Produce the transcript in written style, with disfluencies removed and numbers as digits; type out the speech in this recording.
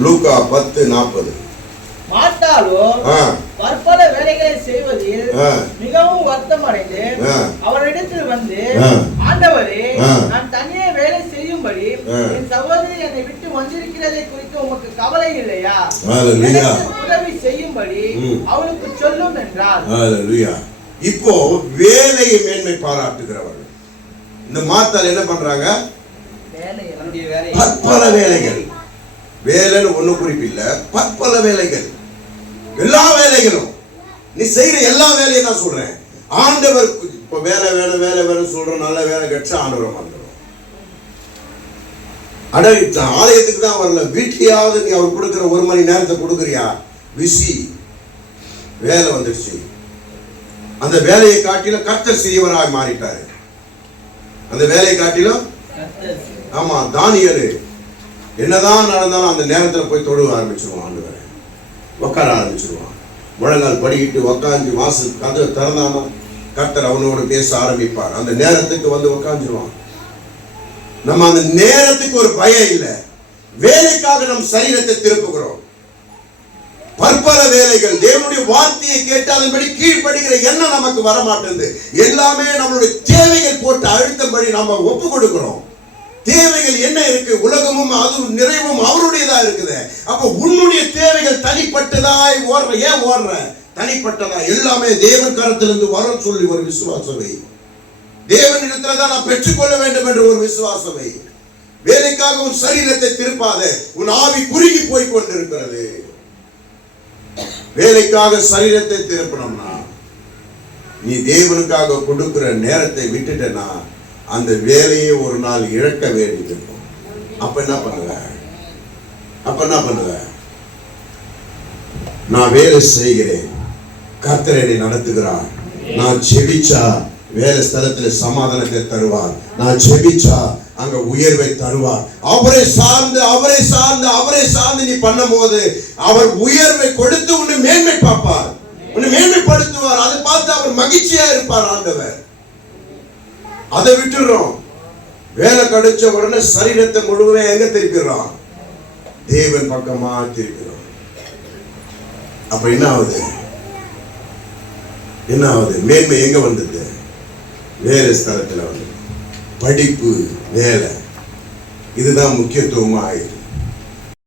லூக்கா 10:40. மாட்டாளோ பற்பல வேலைகளை செய்வதில் மிகவும் வருத்தம் அடைந்து அவரிடத்தில் வந்து, ஆண்டவரே, நான் தனியே வேலை செய்யும்படி என் சகோதரி என்னை விட்டு வந்திருக்கிறதை குறித்து உமக்கு கவலை இல்லையா? உதவி செய்யும்படி அவளுக்கு சொல்லும் என்றார். இப்போ வேலையை மேன்மை பாராட்டுகிறவர்கள் இந்த மாத்தால் என்ன பண்றாங்க? பற்பல வேலைகள். வேலைன்னு ஒண்ணு குறிப்பில்ல, பற்பல வேலைகள். எல்லா வேலைகளும் நீ செய்யற எல்லா வேலையும் நான் சொல்றேன். ஆண்டவர் இப்ப வேலை வேலை வேலை வேலை சொல்றோம். நல்ல வேலை கிடைச்சா ஆண்டவர் வந்துடும். ஆலயத்துக்கு தான் வரல, வீட்லயாவது நீ அவர் கொடுக்கிற 1 மணி நேரத்தை கொடுக்குறியா? பிஸி வேலை வந்துடுச்சு. அந்த வேலையை காட்டிலும் கர்த்தர் சிறியவராக மாறிட்டாரு. அந்த வேலையை காட்டிலும் ஆமா, தானியேல் என்னதான் நடந்தாலும் அந்த நேரத்தில் போய் தொழுக ஆரம்பிச்சிருவான். ஆண்டவரை உட்கார ஆரம்பிச்சிருவான். முழங்கால் படிக்கிட்டு உட்காந்து வாசல் கதவை திறந்தானா கர்த்தர் அவனோடு பேச ஆரம்பிப்பார். அந்த நேரத்துக்கு வந்து உட்காந்துருவான். நம்ம அந்த நேரத்துக்கு ஒரு பயம் இல்லை. வேலைக்காக நம் சரீரத்தை திருப்புகிறோம். பற்பல வேலைகள். தேவனுடைய வார்த்தையை கேட்டு அதன்படி கீழ்ப்படுகிற எண்ணம் நமக்கு வரமாட்டேங்குது. எல்லாமே நம்மளுடைய தேவைகள் போட்டு அழுத்தம்படி நம்ம ஒப்பு கொடுக்கிறோம். தேவைகள் என்ன இருக்கு? உலகமும் அதுவும் நிறைவும் அவருடையதா இருக்குது. அப்ப உன்னுடைய தேவைகள் தனிப்பட்டதாய் ஓடுற. ஏன் ஓடுற? தனிப்பட்டதா எல்லாமே தேவன் கரத்திலிருந்து வரும் சொல்லி ஒரு விசுவாசவை, தேவனிடத்துல தான் நான் பெற்றுக்கொள்ள வேண்டும் என்ற ஒரு விசுவாசவை. வேலைக்காக உன் சரீரத்தை திருப்பாத. உன் ஆவி குறுகி போய் கொண்டிருக்கிறது. வேலைக்காக சரீரத்தை திருப்பணும்னா நீ தேவனுக்காக கொடுக்கிற நேரத்தை விட்டுட்டனா அந்த வேலையை ஒரு நாள் இழக்க வேண்டியிருக்கும். அப்ப என்ன பண்ணுவ? நான் வேலை செய்கிறேன், கர்த்தர் என்னை நடத்துகிறார். நான் செபிச்சா வேலை ஸ்தலத்தில் சமாதானத்தை தருவார். நான் செபிச்சா அங்க உயர்வை தருவார். அவரை சார்ந்து நீ பண்ணும் போது அவர் உயர்வை கொடுத்து உன்னை மேன்மை பார்ப்பார், உன்னை மேன்மைப்படுத்துவார். அதை பார்த்து அவர் மகிழ்ச்சியா இருப்பார் ஆண்டவர். அதை விட்டுறோம். வேலை கிடைச்ச உடனே சரீரத்தை முழுவதும் எங்க திருப்பிடுறோம்? தேவன் பக்கமா திருப்பிடுறோம். அப்ப என்ன ஆகுது? மேன்மை எங்க வந்தது? வேலை ஸ்தலத்துல வந்து படிப்பு, வேலை, இதுதான் முக்கியத்துவமா ஆயிடுது.